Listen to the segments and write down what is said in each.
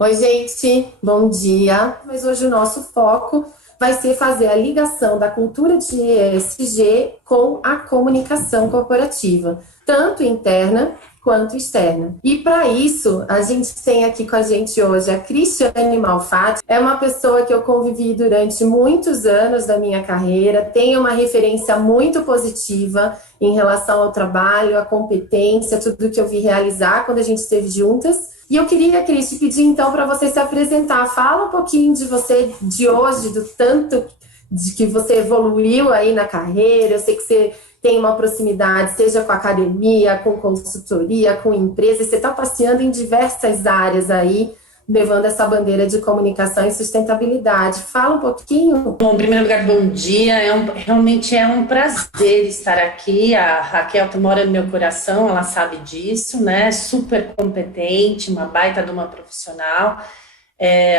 Oi, gente, bom dia. Mas hoje o nosso foco vai ser fazer a ligação da cultura de ESG com a comunicação corporativa, tanto interna quanto externa. E para isso, a gente tem aqui com a gente hoje a Cristiane Malfatti. É uma pessoa que eu convivi durante muitos anos da minha carreira, tem uma referência muito positiva em relação ao trabalho, à competência, tudo que eu vi realizar quando a gente esteve juntas. E eu queria, Cris, te pedir então para você se apresentar. Fala um pouquinho de você de hoje, do tanto de que você evoluiu aí na carreira. Eu sei que você tem uma proximidade, seja com a academia, com consultoria, com empresa. Você está passeando em diversas áreas aí, levando essa bandeira de comunicação e sustentabilidade. Fala um pouquinho. Bom, em primeiro lugar, bom dia. Realmente é um prazer estar aqui. A Raquel mora no meu coração, ela sabe disso, né? Super competente, uma baita de uma profissional.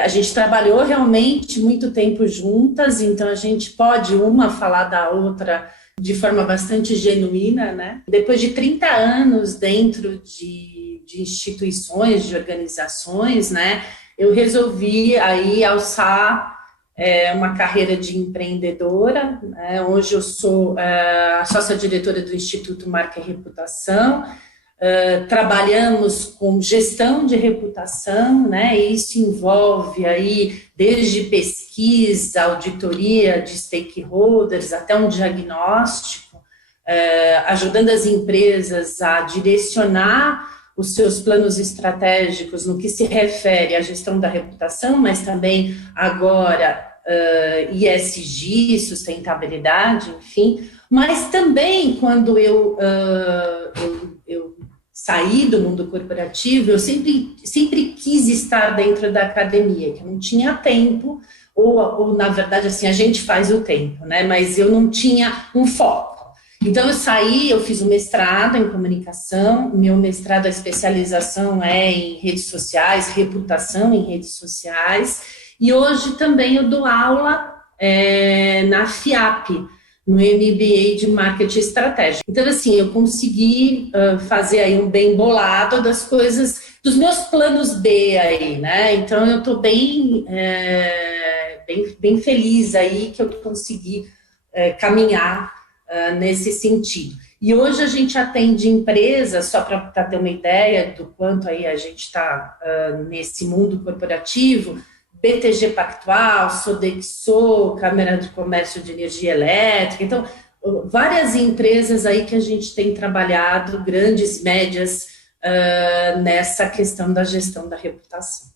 A gente trabalhou realmente muito tempo juntas, então a gente pode uma falar da outra de forma bastante genuína, né? Depois de 30 anos dentro de instituições, de organizações, né? Eu resolvi aí alçar uma carreira de empreendedora, né? Hoje eu sou a sócia-diretora do Instituto Marca e Reputação. Trabalhamos com gestão de reputação, né? E isso envolve aí desde pesquisa, auditoria de stakeholders até um diagnóstico, ajudando as empresas a direcionar os seus planos estratégicos no que se refere à gestão da reputação, mas também agora ESG, sustentabilidade, enfim. Mas também quando eu saí do mundo corporativo, eu sempre quis estar dentro da academia, que eu não tinha tempo, ou na verdade, assim, a gente faz o tempo, né? Mas eu não tinha um foco. Então, eu saí, eu fiz um mestrado em comunicação, meu mestrado, a especialização é em redes sociais, reputação em redes sociais, e hoje também eu dou aula na FIAP, no MBA de Marketing Estratégico. Então, assim, eu consegui fazer aí um bem bolado das coisas, dos meus planos B aí, né? Então, eu estou bem feliz aí que eu consegui caminhar nesse sentido. E hoje a gente atende empresas, só para ter uma ideia do quanto aí a gente está nesse mundo corporativo, BTG Pactual, Sodexo, Câmara de Comércio de Energia Elétrica, então, várias empresas aí que a gente tem trabalhado, grandes, médias, nessa questão da gestão da reputação.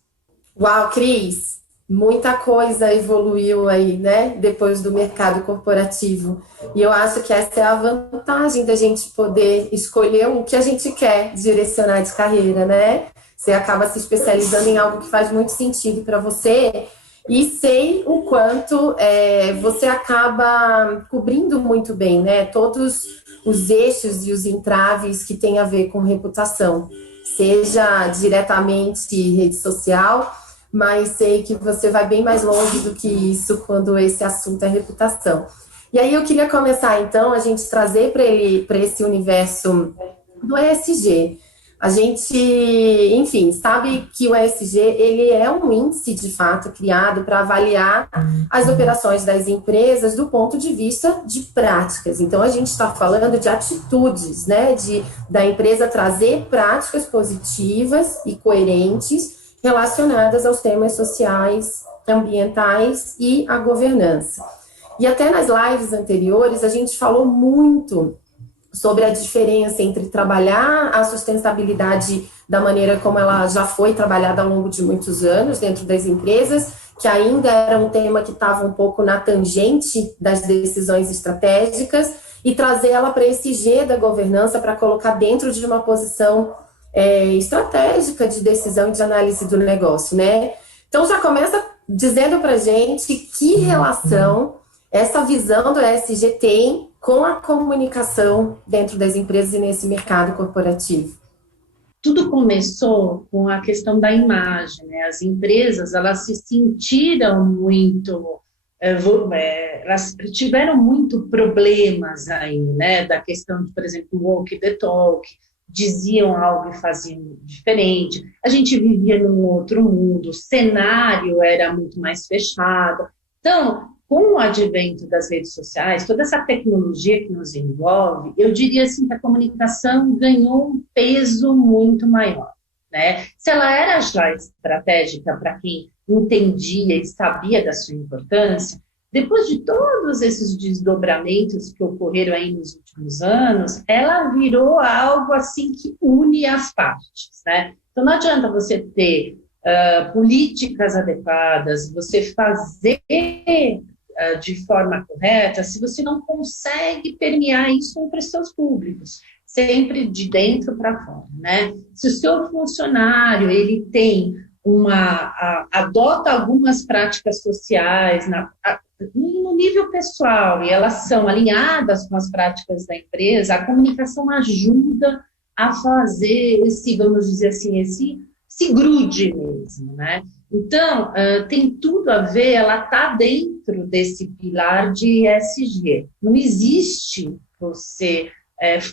Uau, Cris, muita coisa evoluiu aí, né, depois do mercado corporativo. E eu acho que essa é a vantagem da gente poder escolher o que a gente quer direcionar de carreira, né? Você acaba se especializando em algo que faz muito sentido para você e sei o quanto você acaba cobrindo muito bem, né? Todos os eixos e os entraves que têm a ver com reputação, seja diretamente rede social, mas sei que você vai bem mais longe do que isso quando esse assunto é reputação. E aí eu queria começar, então, a gente trazer para esse universo do ESG. A gente, enfim, sabe que o ESG, ele é um índice, de fato, criado para avaliar as operações das empresas do ponto de vista de práticas. Então, a gente está falando de atitudes, né, da empresa trazer práticas positivas e coerentes relacionadas aos temas sociais, ambientais e à governança. E até nas lives anteriores, a gente falou muito sobre a diferença entre trabalhar a sustentabilidade da maneira como ela já foi trabalhada ao longo de muitos anos dentro das empresas, que ainda era um tema que estava um pouco na tangente das decisões estratégicas, e trazer ela para esse G da governança, para colocar dentro de uma posição estratégica de decisão e de análise do negócio, né? Então já começa dizendo para a gente que relação essa visão do ESG tem com a comunicação dentro das empresas e nesse mercado corporativo. Tudo começou com a questão da imagem, né? As empresas, elas se sentiram muito, elas tiveram muito problemas aí, né? Da questão de, por exemplo, walk the talk, diziam algo e faziam diferente. A gente vivia num outro mundo, o cenário era muito mais fechado. Então, com o advento das redes sociais, toda essa tecnologia que nos envolve, eu diria assim que a comunicação ganhou um peso muito maior, né? Se ela era já estratégica para quem entendia e sabia da sua importância, depois de todos esses desdobramentos que ocorreram aí nos últimos anos, ela virou algo assim que une as partes, né? Então não adianta você ter políticas adequadas, você fazer de forma correta, se você não consegue permear isso entre os seus públicos, sempre de dentro para fora, né? Se o seu funcionário, ele tem adota algumas práticas sociais no nível pessoal e elas são alinhadas com as práticas da empresa, a comunicação ajuda a fazer esse, vamos dizer assim, esse grude mesmo, né? Então, tem tudo a ver, ela está dentro desse pilar de ESG. Não existe você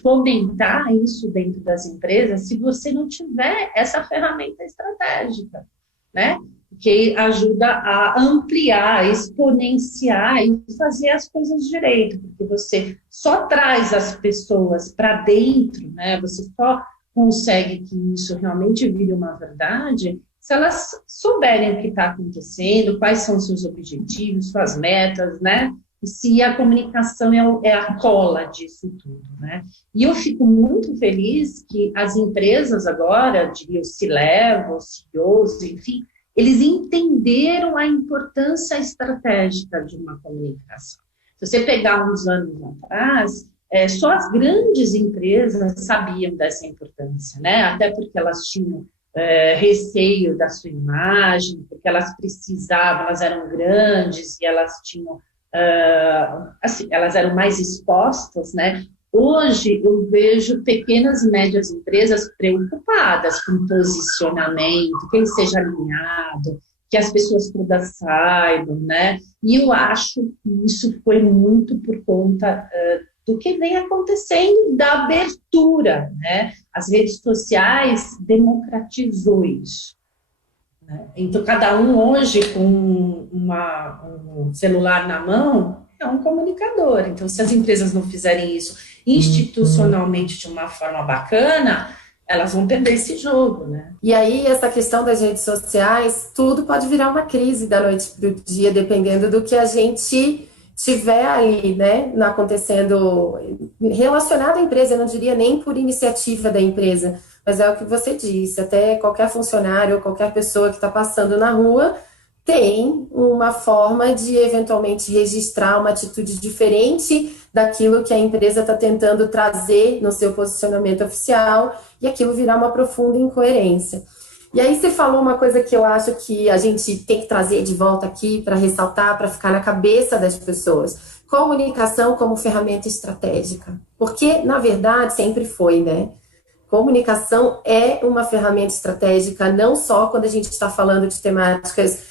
fomentar isso dentro das empresas se você não tiver essa ferramenta estratégica, né? Que ajuda a ampliar, exponenciar e fazer as coisas direito, porque você só traz as pessoas para dentro, né? Você só consegue que isso realmente vire uma verdade se elas souberem o que está acontecendo, quais são os seus objetivos, suas metas, né? E se a comunicação é a cola disso tudo, né? E eu fico muito feliz que as empresas agora, diria os C-level, os CEOs, enfim, eles entenderam a importância estratégica de uma comunicação. Se você pegar uns anos atrás, só as grandes empresas sabiam dessa importância, né? Até porque elas tinham receio da sua imagem, porque elas precisavam, elas eram grandes e elas tinham, assim, elas eram mais expostas, né? Hoje eu vejo pequenas e médias empresas preocupadas com posicionamento, que ele seja alinhado, que as pessoas todas saibam, né? E eu acho que isso foi muito por conta do que vem acontecendo da abertura, né? As redes sociais democratizou isso, né? Então, cada um hoje com um celular na mão é um comunicador. Então, se as empresas não fizerem isso institucionalmente de uma forma bacana, elas vão perder esse jogo, né? E aí, essa questão das redes sociais, tudo pode virar uma crise da noite para o dia, dependendo do que a gente tiver ali, né, acontecendo relacionado à empresa. Eu não diria nem por iniciativa da empresa, mas é o que você disse, até qualquer funcionário ou qualquer pessoa que está passando na rua tem uma forma de eventualmente registrar uma atitude diferente daquilo que a empresa está tentando trazer no seu posicionamento oficial e aquilo virar uma profunda incoerência. E aí você falou uma coisa que eu acho que a gente tem que trazer de volta aqui para ressaltar, para ficar na cabeça das pessoas. Comunicação como ferramenta estratégica. Porque, na verdade, sempre foi, né? Comunicação é uma ferramenta estratégica, não só quando a gente está falando de temáticas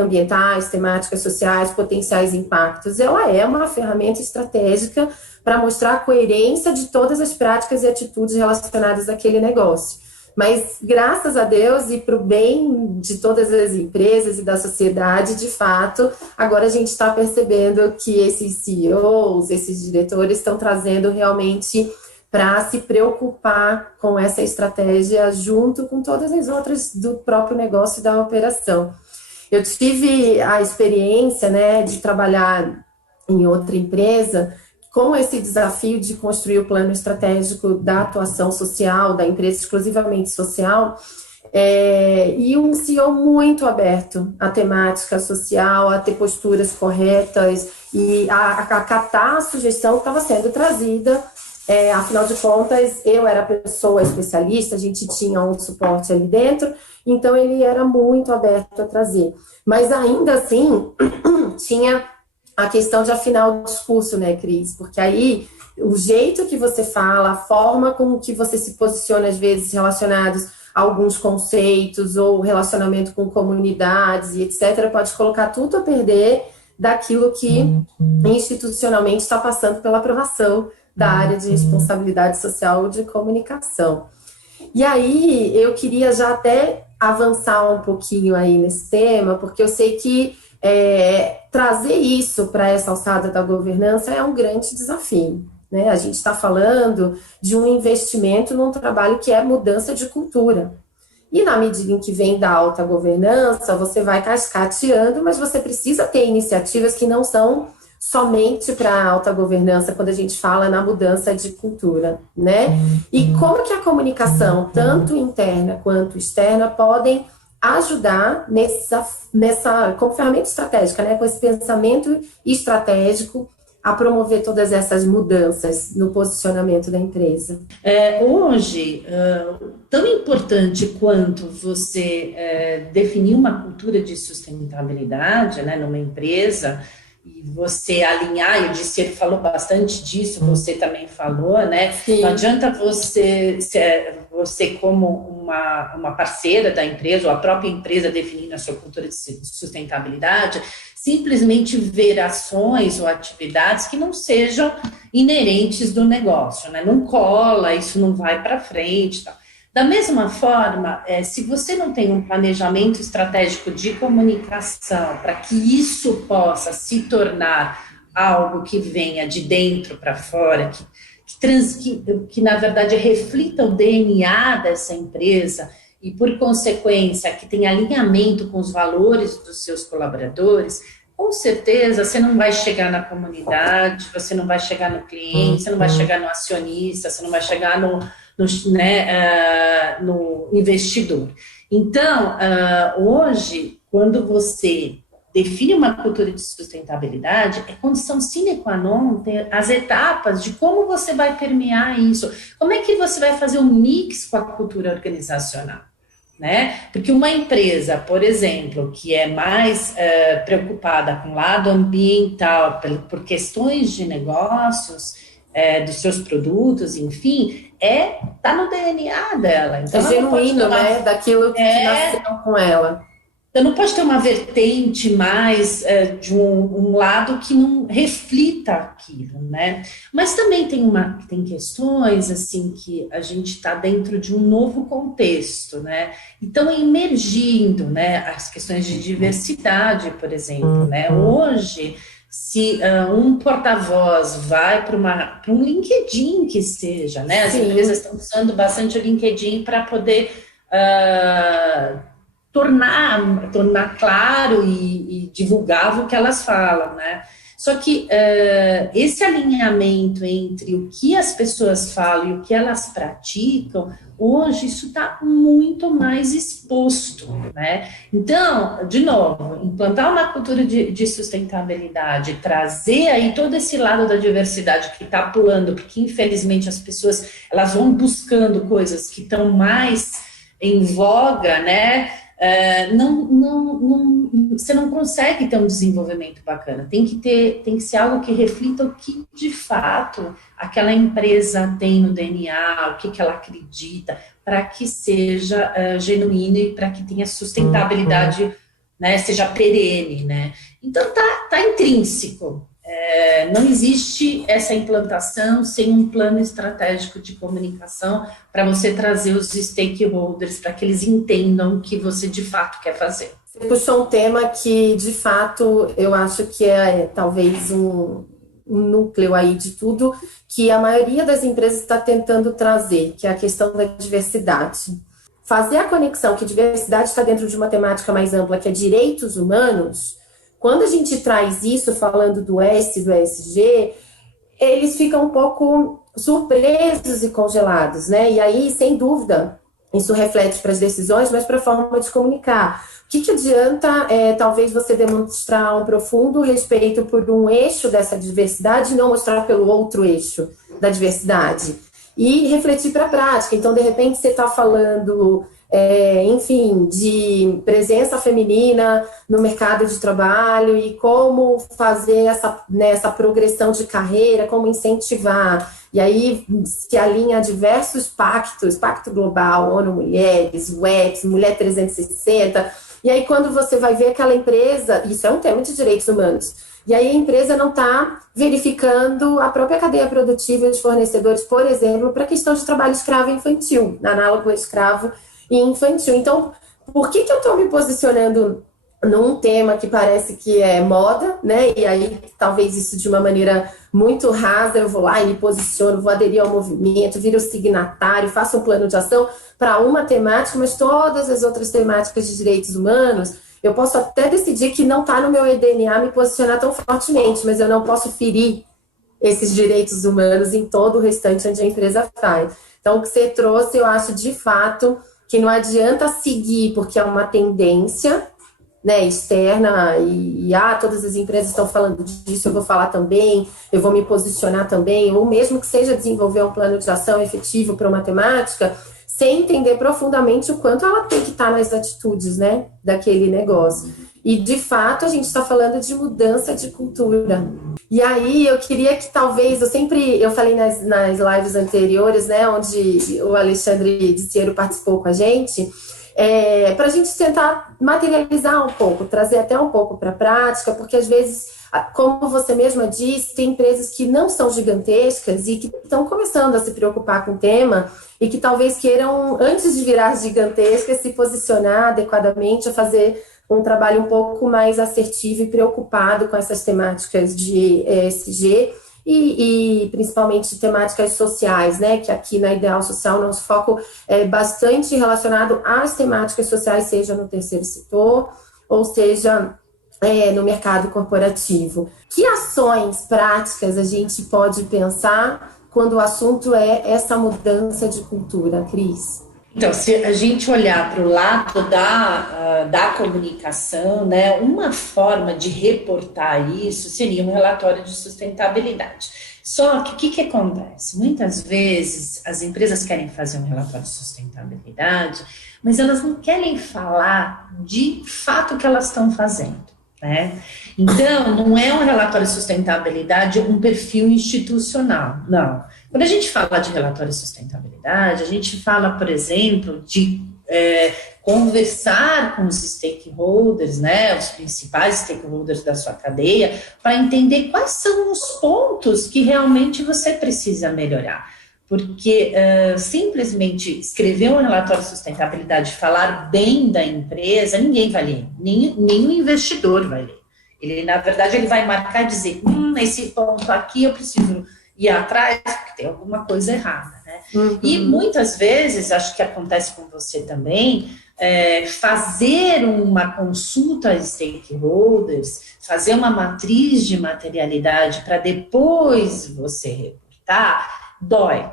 ambientais, temáticas sociais, potenciais impactos. Ela é uma ferramenta estratégica para mostrar a coerência de todas as práticas e atitudes relacionadas àquele negócio. Mas, graças a Deus e para o bem de todas as empresas e da sociedade, de fato, agora a gente está percebendo que esses CEOs, esses diretores estão trazendo realmente para se preocupar com essa estratégia junto com todas as outras do próprio negócio e da operação. Eu tive a experiência, né, de trabalhar em outra empresa com esse desafio de construir o plano estratégico da atuação social, da empresa exclusivamente social, e um CEO muito aberto à temática social, a ter posturas corretas e a acatar a sugestão que estava sendo trazida. Afinal de contas, eu era a pessoa especialista, a gente tinha um suporte ali dentro, então ele era muito aberto a trazer. Mas ainda assim, tinha a questão de afinar o discurso, né, Cris? Porque aí, o jeito que você fala, a forma como que você se posiciona, às vezes, relacionados a alguns conceitos, ou relacionamento com comunidades e etc., pode colocar tudo a perder daquilo que institucionalmente está passando pela aprovação da área de responsabilidade social de comunicação. E aí, eu queria já até avançar um pouquinho aí nesse tema, porque eu sei que trazer isso para essa alçada da governança é um grande desafio, né? A gente está falando de um investimento num trabalho que é mudança de cultura. E na medida em que vem da alta governança, você vai cascateando, mas você precisa ter iniciativas que não são somente para a alta governança, quando a gente fala na mudança de cultura, né? E como que a comunicação, tanto interna quanto externa, podem ajudar nessa como ferramenta estratégica, né? Com esse pensamento estratégico, a promover todas essas mudanças no posicionamento da empresa. Hoje, tão importante quanto você definir uma cultura de sustentabilidade, né, numa empresa, e você alinhar, eu disse, ele falou bastante disso, você também falou, né? Sim. Não adianta você como uma parceira da empresa, ou a própria empresa definindo a sua cultura de sustentabilidade, simplesmente ver ações ou atividades que não sejam inerentes do negócio, né? Não cola, isso não vai para frente, tal. Da mesma forma, se você não tem um planejamento estratégico de comunicação para que isso possa se tornar algo que venha de dentro para fora, que na verdade reflita o DNA dessa empresa e, por consequência, que tenha alinhamento com os valores dos seus colaboradores, com certeza você não vai chegar na comunidade, você não vai chegar no cliente, você não vai chegar no acionista, você não vai chegar no investidor. Então, hoje, quando você define uma cultura de sustentabilidade, é condição sine qua non ter as etapas de como você vai permear isso. Como é que você vai fazer um mix com a cultura organizacional? Né? Porque uma empresa, por exemplo, que é mais preocupada com o lado ambiental, por questões de negócios, dos seus produtos, enfim, tá no DNA dela. Então, genuíno, né? Daquilo que nasceu com ela. Então, não pode ter uma vertente mais de um lado que não reflita aquilo, né? Mas também tem questões, assim, que a gente está dentro de um novo contexto, né? Então, emergindo, né? As questões de diversidade, por exemplo, né? Hoje, se um porta-voz vai para um LinkedIn que seja, né? As empresas estão usando bastante o LinkedIn para poder tornar claro e divulgar o que elas falam, né? Só que esse alinhamento entre o que as pessoas falam e o que elas praticam, hoje isso está muito mais exposto, né? Então, de novo, implantar uma cultura de sustentabilidade, trazer aí todo esse lado da diversidade que está pulando, porque infelizmente as pessoas elas vão buscando coisas que estão mais em voga, né? Você não consegue ter um desenvolvimento bacana. Tem que ser algo que reflita o que de fato aquela empresa tem no DNA, o que ela acredita, para que seja genuíno e para que tenha sustentabilidade, né, seja perene, né? Então tá intrínseco. Não existe essa implantação sem um plano estratégico de comunicação para você trazer os stakeholders para que eles entendam o que você de fato quer fazer. Você puxou um tema que, de fato, eu acho que é talvez um núcleo aí de tudo que a maioria das empresas está tentando trazer, que é a questão da diversidade. Fazer a conexão que diversidade está dentro de uma temática mais ampla, que é direitos humanos. Quando a gente traz isso, falando do S, do ESG, eles ficam um pouco surpresos e congelados, né? E aí, sem dúvida, isso reflete para as decisões, mas para a forma de comunicar. O que adianta, talvez, você demonstrar um profundo respeito por um eixo dessa diversidade e não mostrar pelo outro eixo da diversidade? E refletir para a prática. Então, de repente, você está falando... enfim, de presença feminina no mercado de trabalho e como fazer essa progressão de carreira, como incentivar. E aí se alinha a diversos pactos, Pacto Global, ONU Mulheres, UEX, Mulher 360. E aí quando você vai ver aquela empresa, isso é um tema de direitos humanos, E aí a empresa não está verificando a própria cadeia produtiva de fornecedores, por exemplo, para a questão de trabalho escravo infantil, análogo escravo e infantil. Então, por que eu estou me posicionando num tema que parece que é moda, né? E aí, talvez isso de uma maneira muito rasa, eu vou lá e me posiciono, vou aderir ao movimento, viro signatário, faço um plano de ação para uma temática, mas todas as outras temáticas de direitos humanos, eu posso até decidir que não está no meu DNA me posicionar tão fortemente, mas eu não posso ferir esses direitos humanos em todo o restante onde a empresa faz. Então, o que você trouxe, eu acho de fato que não adianta seguir porque é uma tendência, né, externa, todas as empresas estão falando disso, eu vou falar também, eu vou me posicionar também, ou mesmo que seja desenvolver um plano de ação efetivo para uma temática, sem entender profundamente o quanto ela tem que estar nas atitudes, né, daquele negócio. E, de fato, a gente está falando de mudança de cultura. E aí, eu queria que talvez, eu falei nas lives anteriores, né, onde o Alexandre Diciero participou com a gente, para a gente tentar materializar um pouco, trazer até um pouco para a prática, porque às vezes, como você mesma disse, tem empresas que não são gigantescas e que estão começando a se preocupar com o tema e que talvez queiram, antes de virar gigantescas, se posicionar adequadamente, a fazer um trabalho um pouco mais assertivo e preocupado com essas temáticas de ESG, e principalmente temáticas sociais, né? Que aqui na Ideal Social nosso foco é bastante relacionado às temáticas sociais, seja no terceiro setor, ou seja no mercado corporativo. Que ações práticas a gente pode pensar quando o assunto é essa mudança de cultura, Cris? Então, se a gente olhar para o lado da comunicação, né, uma forma de reportar isso seria um relatório de sustentabilidade. Só que o que acontece? Muitas vezes as empresas querem fazer um relatório de sustentabilidade, mas elas não querem falar de fato o que elas estão fazendo, né? Então, não é um relatório de sustentabilidade um perfil institucional, não. Quando a gente fala de relatório de sustentabilidade, a gente fala, por exemplo, de conversar com os stakeholders, né, os principais stakeholders da sua cadeia, para entender quais são os pontos que realmente você precisa melhorar. Porque simplesmente escrever um relatório de sustentabilidade, falar bem da empresa, ninguém vai ler, nem o investidor vai ler. Ele, na verdade, ele vai marcar e dizer, esse ponto aqui eu preciso ir atrás, porque tem alguma coisa errada, né? Uhum. E muitas vezes, acho que acontece com você também, fazer uma consulta a stakeholders, fazer uma matriz de materialidade para depois você reportar, dói,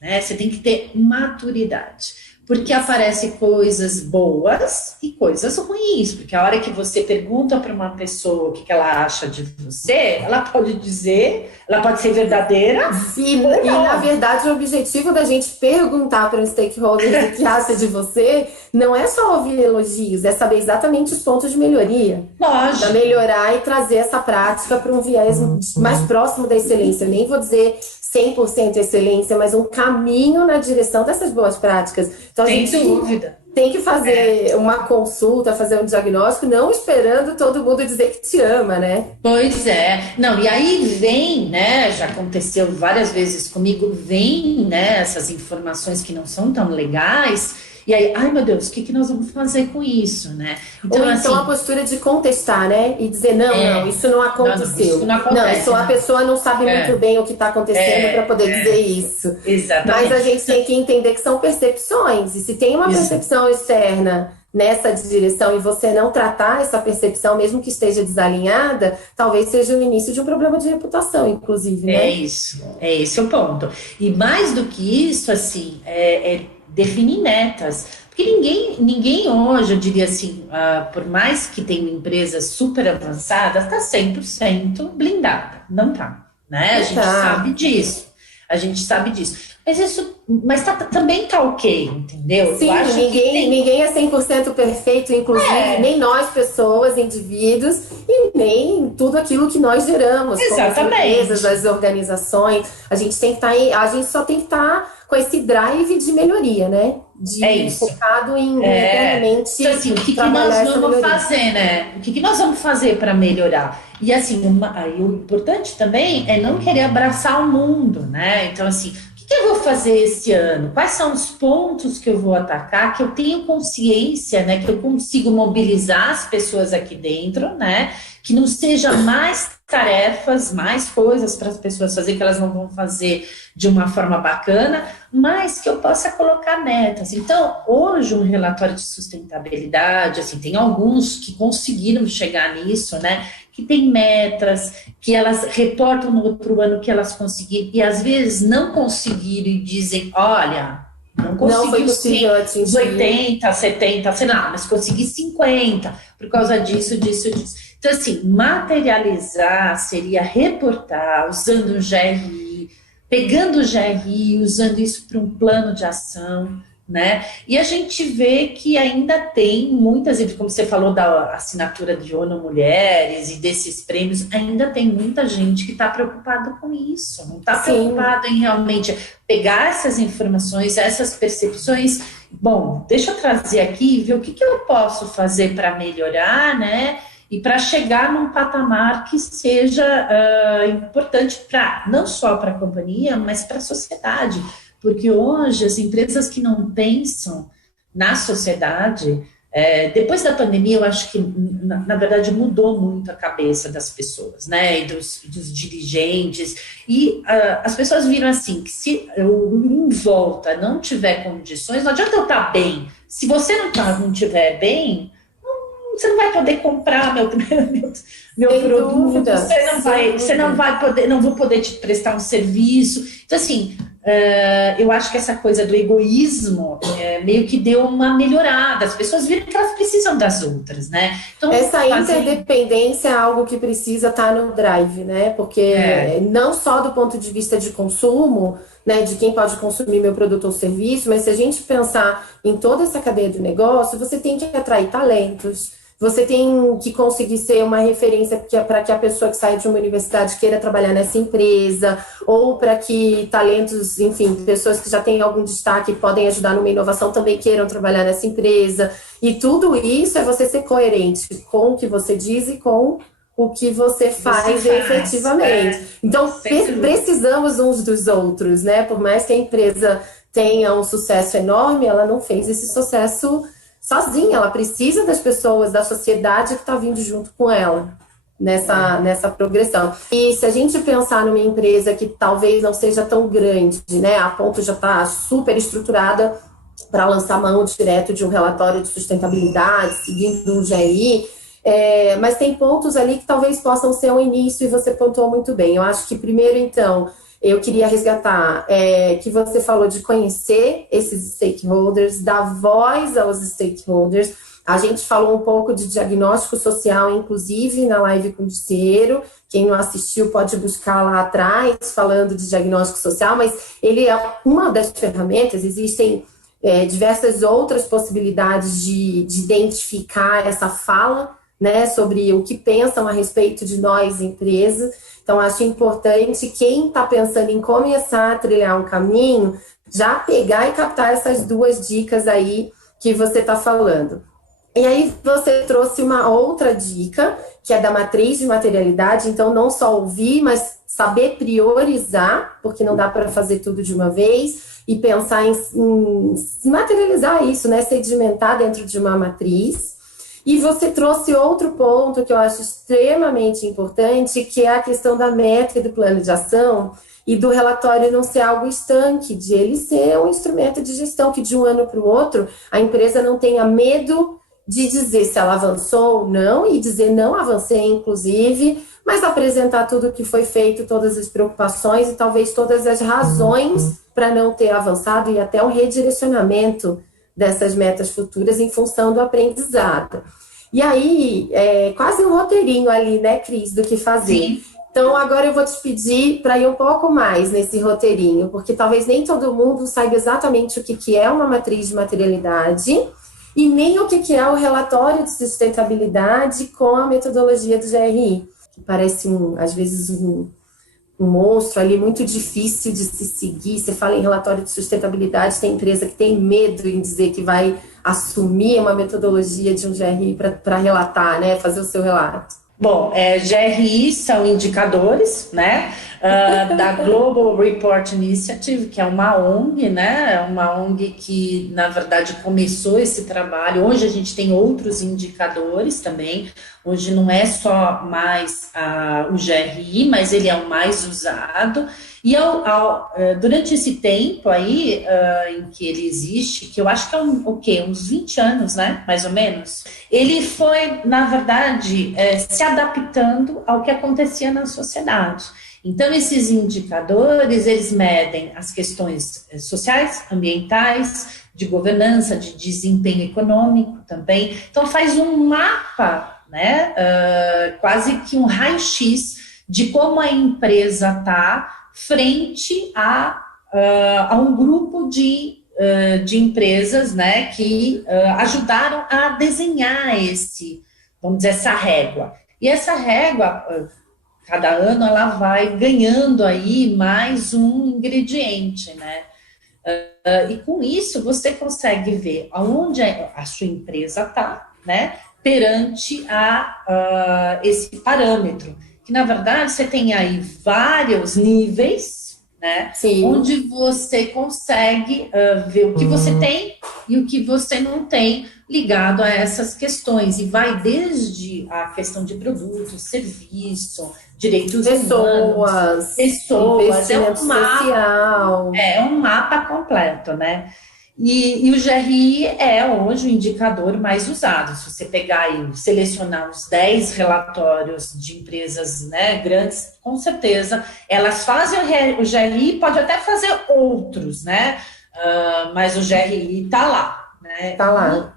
né? Você tem que ter maturidade. Porque aparecem coisas boas e coisas ruins. Porque a hora que você pergunta para uma pessoa o que ela acha de você, ela pode dizer, ela pode ser verdadeira. Sim, e na verdade o objetivo da gente perguntar para um stakeholder o que acha de você não é só ouvir elogios, é saber exatamente os pontos de melhoria. Lógico. Para melhorar e trazer essa prática para um viés mais próximo da excelência. Eu nem vou dizer 100% excelência, mas um caminho na direção dessas boas práticas. Então, sem dúvida. Tem que fazer uma consulta, fazer um diagnóstico, não esperando todo mundo dizer que te ama, né? Pois é. Não, e aí vem, né, já aconteceu várias vezes comigo, vem, né, essas informações que não são tão legais. E aí, ai meu Deus, o que nós vamos fazer com isso, né? Então, ou então a postura de contestar, né? E dizer, não, isso não aconteceu. Não, isso não acontece. Não, a pessoa não sabe muito bem o que está acontecendo para poder dizer isso. Exatamente. Mas a gente tem que entender que são percepções. E se tem uma percepção externa nessa direção e você não tratar essa percepção, mesmo que esteja desalinhada, talvez seja o início de um problema de reputação, inclusive, né? É esse o ponto. E mais do que isso, assim, definir metas, porque ninguém hoje, eu diria assim, por mais que tenha empresas super avançadas, está 100% blindada, não está, né? A gente sabe disso, Mas também tá ok, entendeu? Sim, Eu acho ninguém é 100% perfeito, inclusive nem nós, pessoas, indivíduos, e nem tudo aquilo que nós geramos, como as empresas, as organizações. A gente tem que a gente só tem que estar com esse drive de melhoria, né? Focado em realmente então, assim, o que nós vamos fazer, né? O que nós vamos fazer para melhorar? E assim, o importante também é não querer abraçar o mundo, né? Então, assim, o que eu vou fazer esse ano? Quais são os pontos que eu vou atacar, que eu tenho consciência, né? Que eu consigo mobilizar as pessoas aqui dentro, né? Que não seja mais tarefas, mais coisas para as pessoas fazer, que elas não vão fazer de uma forma bacana, mas que eu possa colocar metas. Então, hoje, um relatório de sustentabilidade, assim, tem alguns que conseguiram chegar nisso, né? Que tem metas, que elas reportam no outro ano que elas conseguiram, e às vezes não conseguiram e dizem, olha, não conseguiu os 80, 70, sei lá, mas consegui 50 por causa disso. Então, assim, materializar seria reportar usando o GRI, pegando o GRI, usando isso para um plano de ação, né? E a gente vê que ainda tem muitas, como você falou da assinatura de ONU Mulheres e desses prêmios, ainda tem muita gente que está preocupada com isso, não está preocupada em realmente pegar essas informações, essas percepções. Bom, deixa eu trazer aqui e ver o que eu posso fazer para melhorar, né? E para chegar num patamar que seja importante não só para a companhia, mas para a sociedade. Porque hoje as empresas que não pensam na sociedade, depois da pandemia, eu acho que, na verdade, mudou muito a cabeça das pessoas, né? E dos dirigentes. E as pessoas viram assim, que se eu em volta não tiver condições, não adianta eu estar bem. Se você não estiver bem, você não vai poder comprar meu produto, você não vai poder, não vou poder te prestar um serviço. Então, assim, eu acho que essa coisa do egoísmo meio que deu uma melhorada. As pessoas viram que elas precisam das outras, né? Então, essa interdependência é algo que precisa estar no drive, né? Porque não só do ponto de vista de consumo, né, de quem pode consumir meu produto ou serviço, mas se a gente pensar em toda essa cadeia do negócio, você tem que atrair talentos. Você tem que conseguir ser uma referência para que a pessoa que sai de uma universidade queira trabalhar nessa empresa, ou para que talentos, enfim, pessoas que já têm algum destaque e podem ajudar numa inovação também queiram trabalhar nessa empresa. E tudo isso é você ser coerente com o que você diz e com o que você faz efetivamente. Então, precisamos uns dos outros, né? Por mais que a empresa tenha um sucesso enorme, ela não fez esse sucesso sozinha, ela precisa das pessoas, da sociedade que está vindo junto com ela nessa progressão. E se a gente pensar numa empresa que talvez não seja tão grande, né, a ponto já estar super estruturada para lançar mão direto de um relatório de sustentabilidade, seguindo um GRI, mas tem pontos ali que talvez possam ser um início, e você pontuou muito bem. Eu acho que primeiro, então, eu queria resgatar que você falou de conhecer esses stakeholders, dar voz aos stakeholders. A gente falou um pouco de diagnóstico social, inclusive na live com o Dicieiro. Quem não assistiu pode buscar lá atrás, falando de diagnóstico social, mas ele é uma das ferramentas. Existem diversas outras possibilidades de identificar essa fala, né, sobre o que pensam a respeito de nós, empresas. Então, acho importante quem está pensando em começar a trilhar um caminho, já pegar e captar essas duas dicas aí que você está falando. E aí você trouxe uma outra dica, que é da matriz de materialidade. Então, não só ouvir, mas saber priorizar, porque não dá para fazer tudo de uma vez, e pensar em materializar isso, né, sedimentar dentro de uma matriz. E você trouxe outro ponto que eu acho extremamente importante, que é a questão da meta e do plano de ação, e do relatório não ser algo estanque, de ele ser um instrumento de gestão que de um ano para o outro a empresa não tenha medo de dizer se ela avançou ou não, e dizer não avancei, inclusive, mas apresentar tudo o que foi feito, todas as preocupações e talvez todas as razões para não ter avançado, e até um redirecionamento dessas metas futuras em função do aprendizado. E aí, quase um roteirinho ali, né, Cris, do que fazer. Sim. Então, agora eu vou te pedir para ir um pouco mais nesse roteirinho, porque talvez nem todo mundo saiba exatamente o que é uma matriz de materialidade e nem o que é o relatório de sustentabilidade com a metodologia do GRI, que parece, às vezes, um monstro ali muito difícil de se seguir. Você fala em relatório de sustentabilidade, tem empresa que tem medo em dizer que vai assumir uma metodologia de um GRI para relatar, né, fazer o seu relato. Bom, GRI são indicadores, né, da Global Report Initiative, que é uma ONG, né, uma ONG que, na verdade, começou esse trabalho. Hoje a gente tem outros indicadores também. Hoje não é só mais o GRI, mas ele é o mais usado. E durante esse tempo aí em que ele existe, que eu acho que é uns 20 anos, né, mais ou menos, ele foi, na verdade, se adaptando ao que acontecia na sociedade. Então, esses indicadores, eles medem as questões sociais, ambientais, de governança, de desempenho econômico também. Então, faz um mapa, né, quase que um raio-x de como a empresa está frente a um grupo de empresas, né, que ajudaram a desenhar vamos dizer, essa régua. E essa régua, cada ano, ela vai ganhando aí mais um ingrediente, né? E com isso você consegue ver aonde a sua empresa está, né, perante esse parâmetro. Que, na verdade, você tem aí vários níveis, né? Sim. Onde você consegue ver o que você tem e o que você não tem ligado a essas questões. E vai desde a questão de produtos, serviço, direitos humanos, pessoas, social. É um mapa completo, né? E o GRI é hoje o indicador mais usado. Se você pegar e selecionar os 10 relatórios de empresas, né, grandes, com certeza elas fazem o GRI, pode até fazer outros, né? Mas o GRI está lá, né? Está lá.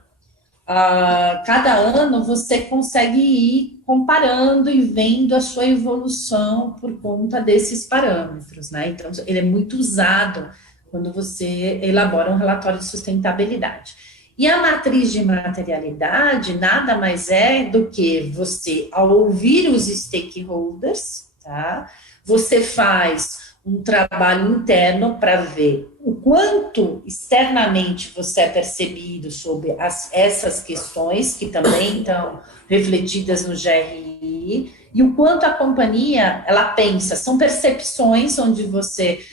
Cada ano você consegue ir comparando e vendo a sua evolução por conta desses parâmetros, né? Então, ele é muito usado quando você elabora um relatório de sustentabilidade. E a matriz de materialidade nada mais é do que você, ao ouvir os stakeholders, tá? Você faz um trabalho interno para ver o quanto externamente você é percebido sobre essas questões, que também estão refletidas no GRI, e o quanto a companhia, ela pensa, são percepções onde você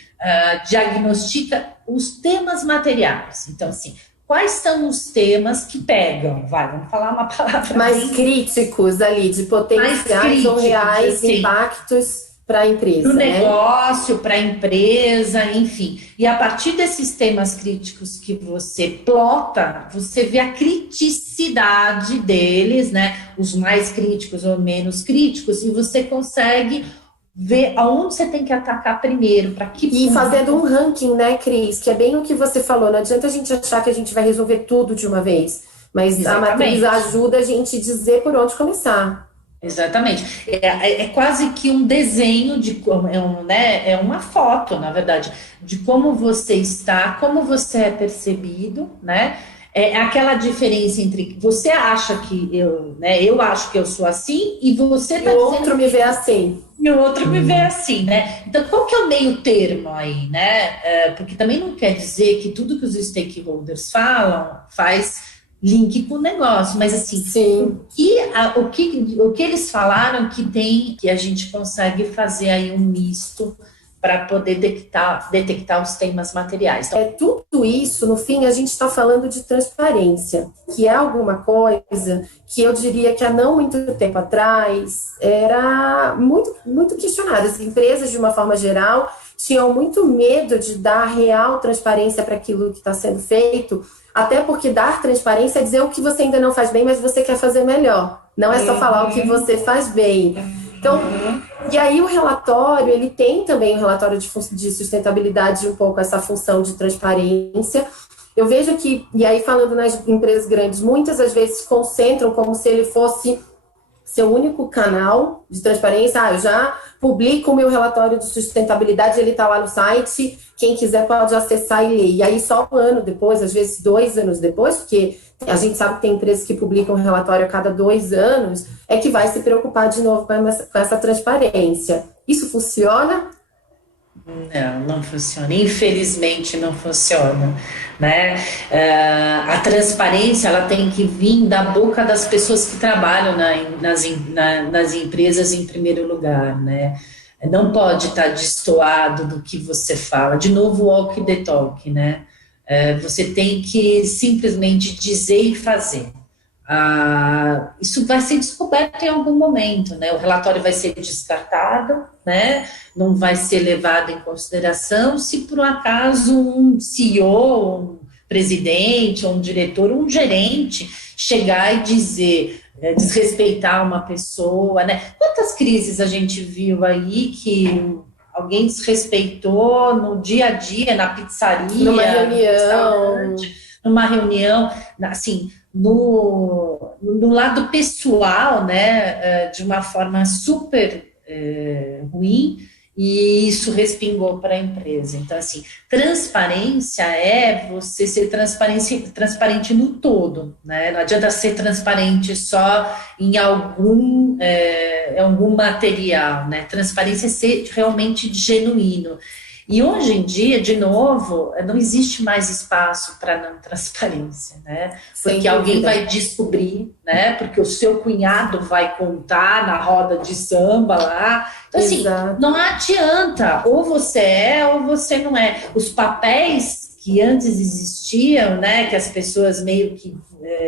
diagnostica os temas materiais. Então, assim, quais são os temas que pegam? Vamos falar uma palavra mais críticos ali, de potenciais ou reais assim, impactos para a empresa. Para o negócio, para a empresa, enfim. E a partir desses temas críticos que você plota, você vê a criticidade deles, né? Os mais críticos ou menos críticos, e você consegue ver aonde você tem que atacar primeiro, para que E fazendo um ranking, né, Cris? Que é bem o que você falou. Não adianta a gente achar que a gente vai resolver tudo de uma vez. Mas exatamente. A matriz ajuda a gente a dizer por onde começar. Exatamente. É quase que um desenho é uma foto, na verdade, de como você está, como você é percebido, né? É aquela diferença entre você acha que eu acho que eu sou assim e você está dizendo... o outro me vê assim. E o outro me vê assim, né? Então, qual que é o meio termo aí, né? Porque também não quer dizer que tudo que os stakeholders falam faz link com o negócio, mas assim, sim. O que eles falaram que a gente consegue fazer aí um misto para poder detectar os temas materiais. Então, tudo isso, no fim, a gente está falando de transparência, que é alguma coisa que eu diria que há não muito tempo atrás era muito, muito questionada. As empresas, de uma forma geral, tinham muito medo de dar real transparência para aquilo que está sendo feito, até porque dar transparência é dizer o que você ainda não faz bem, mas você quer fazer melhor. Não é só falar o que você faz bem. Então, e aí o relatório, ele tem também o relatório de sustentabilidade, um pouco essa função de transparência. Eu vejo que, e aí falando nas empresas grandes, muitas às vezes concentram como se ele fosse ser o único canal de transparência. Eu já publico o meu relatório de sustentabilidade, ele está lá no site, quem quiser pode acessar e ler. E aí só um ano depois, às vezes 2 anos depois, porque a gente sabe que tem empresas que publicam um relatório a cada 2 anos, é que vai se preocupar de novo com essa transparência. Isso funciona? Não, não funciona. Infelizmente não funciona, né? A transparência ela tem que vir da boca das pessoas que trabalham nas empresas em primeiro lugar, né? Não pode estar destoado do que você fala. De novo, walk the talk, né? Você tem que simplesmente dizer e fazer. Isso vai ser descoberto em algum momento, né? O relatório vai ser descartado, né? Não vai ser levado em consideração se por um acaso um CEO, um presidente, um diretor, um gerente chegar e dizer, desrespeitar uma pessoa, né? Quantas crises a gente viu aí que alguém desrespeitou no dia a dia, na pizzaria, numa reunião, assim, no lado pessoal, né, de uma forma super ruim, e isso respingou para a empresa. Então, assim, transparência é você ser transparente no todo, né? Não adianta ser transparente só em algum material, né? Transparência é ser realmente genuíno. E hoje em dia, de novo, não existe mais espaço para não transparência, né? Porque alguém vai descobrir, né? Porque o seu cunhado vai contar na roda de samba lá. Então, assim, não adianta, ou você é ou você não é. Os papéis que antes existiam, né? Que as pessoas meio que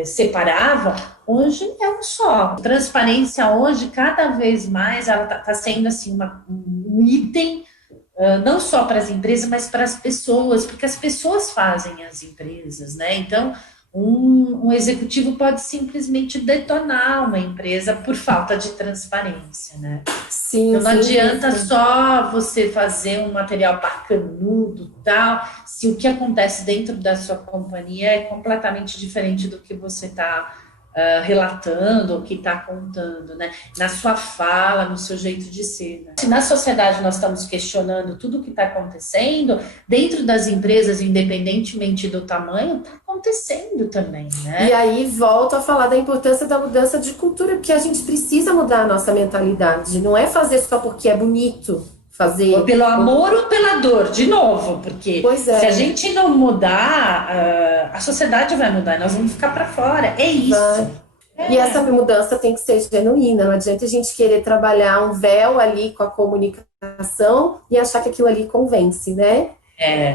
separavam, hoje é um só. Transparência hoje, cada vez mais, ela tá sendo assim, um item não só para as empresas, mas para as pessoas, porque as pessoas fazem as empresas, né? Então, um executivo pode simplesmente detonar uma empresa por falta de transparência, né? Sim, então, não adianta só você fazer um material bacanudo, tal, se o que acontece dentro da sua companhia é completamente diferente do que você está relatando, o que está contando, né? Na sua fala, no seu jeito de ser, né? Se na sociedade nós estamos questionando tudo o que está acontecendo, dentro das empresas, independentemente do tamanho, está acontecendo também, né? E aí volto a falar da importância da mudança de cultura, porque a gente precisa mudar a nossa mentalidade, não é fazer só porque é bonito fazer. Ou pelo amor ou pela dor, de novo, porque se a gente não mudar, a sociedade vai mudar, nós vamos ficar para fora, é isso. E essa mudança tem que ser genuína, não adianta a gente querer trabalhar um véu ali com a comunicação e achar que aquilo ali convence, né?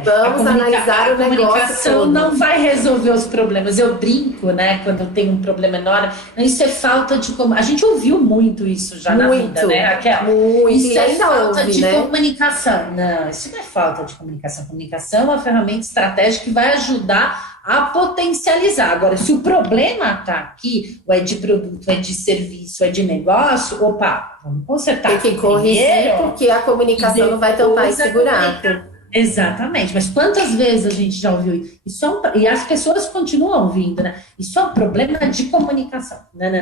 Vamos analisar o negócio. A comunicação não vai resolver os problemas. Eu brinco, né? Quando tem um problema enorme, isso é falta de comunicação. A gente ouviu muito isso já na vida, né, Raquel? Isso é falta de comunicação. Não, isso não é falta de comunicação. Comunicação é uma ferramenta estratégica que vai ajudar a potencializar. Agora, se o problema está aqui, ou é de produto, ou é de serviço, ou é de negócio, opa, vamos consertar. Tem que corrigir, porque a comunicação não vai tampar e segurar. Exatamente, mas quantas vezes a gente já ouviu isso? E as pessoas continuam ouvindo, né? Isso é um problema de comunicação. Não é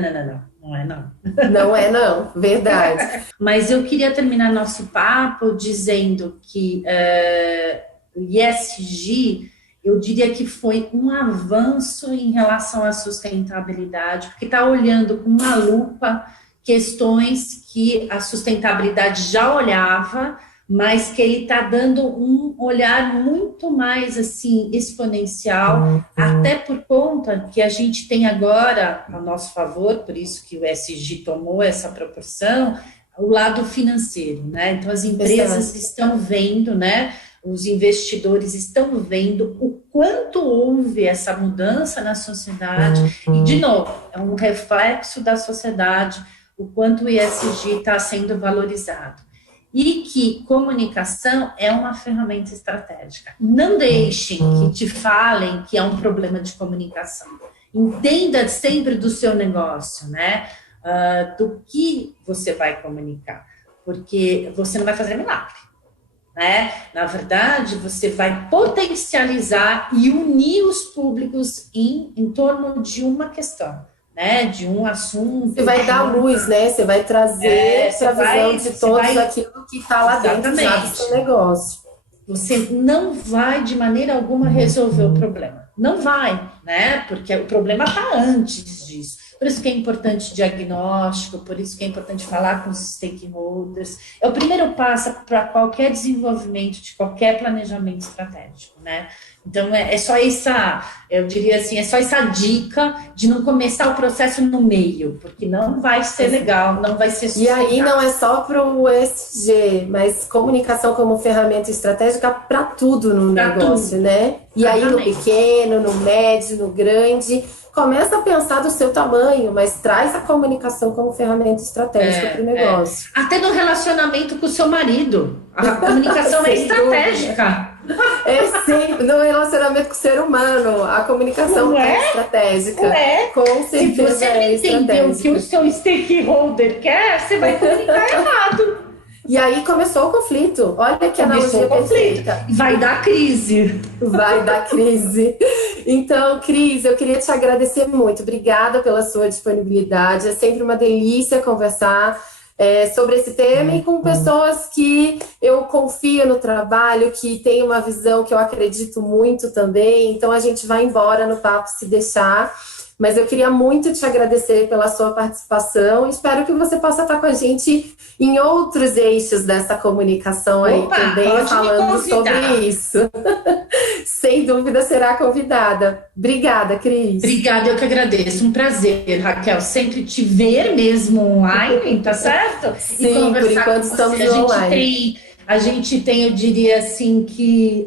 não. Não é não, verdade. Mas eu queria terminar nosso papo dizendo que o ESG, eu diria que foi um avanço em relação à sustentabilidade, porque está olhando com uma lupa questões que a sustentabilidade já olhava, mas que ele está dando um olhar muito mais assim exponencial, até por conta que a gente tem agora a nosso favor, por isso que o ESG tomou essa proporção, o lado financeiro, né? Então as empresas estão vendo, né? Os investidores estão vendo o quanto houve essa mudança na sociedade e, de novo, é um reflexo da sociedade, o quanto o ESG está sendo valorizado. E que comunicação é uma ferramenta estratégica. Não deixem que te falem que é um problema de comunicação. Entenda sempre do seu negócio, né? Do que você vai comunicar. Porque você não vai fazer milagre, né? Na verdade, você vai potencializar e unir os públicos em torno de uma questão. né, de um assunto. Você vai dar luz, né? Você vai trazer para a visão de todos aquilo que está lá dentro já do seu negócio. Você não vai, de maneira alguma, resolver o problema. Não vai, né? Porque o problema está antes disso. Por isso que é importante diagnóstico, por isso que é importante falar com os stakeholders. É o primeiro passo para qualquer desenvolvimento de qualquer planejamento estratégico, né? Então, é só essa, eu diria assim, é só essa dica de não começar o processo no meio, porque não vai ser legal, não vai ser sustentável. E aí não é só para o ESG, mas comunicação como ferramenta estratégica para tudo no negócio, né? E aí no pequeno, no médio, no grande, começa a pensar do seu tamanho, mas traz a comunicação como ferramenta estratégica para o negócio. Até no relacionamento com o seu marido, a comunicação é estratégica. Sim, no relacionamento com o ser humano, a comunicação é estratégica. Com certeza. Se você não entender o que o seu stakeholder quer, você vai comunicar errado. E aí começou o conflito. Olha que analogia perfeita. Vai dar crise. Vai dar crise. Então, Cris, eu queria te agradecer muito. Obrigada pela sua disponibilidade. É sempre uma delícia conversar sobre esse tema e com pessoas que eu confio no trabalho, que tem uma visão que eu acredito muito também. Então, a gente vai embora no papo se deixar. Mas eu queria muito te agradecer pela sua participação. Espero que você possa estar com a gente em outros eixos dessa comunicação aí também, falando sobre isso. Sem dúvida será convidada. Obrigada, Cris. Obrigada, eu que agradeço. Um prazer, Raquel, sempre te ver mesmo online, tá certo? Sim, por enquanto estamos online. A gente tem, eu diria assim, que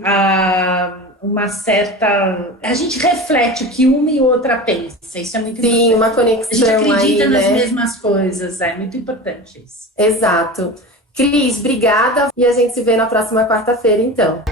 uma certa... A gente reflete o que uma e outra pensa. Isso é muito importante. Sim, uma conexão. A gente acredita aí, nas né? mesmas coisas. É muito importante isso. Exato. Cris, obrigada. E a gente se vê na próxima quarta-feira, então.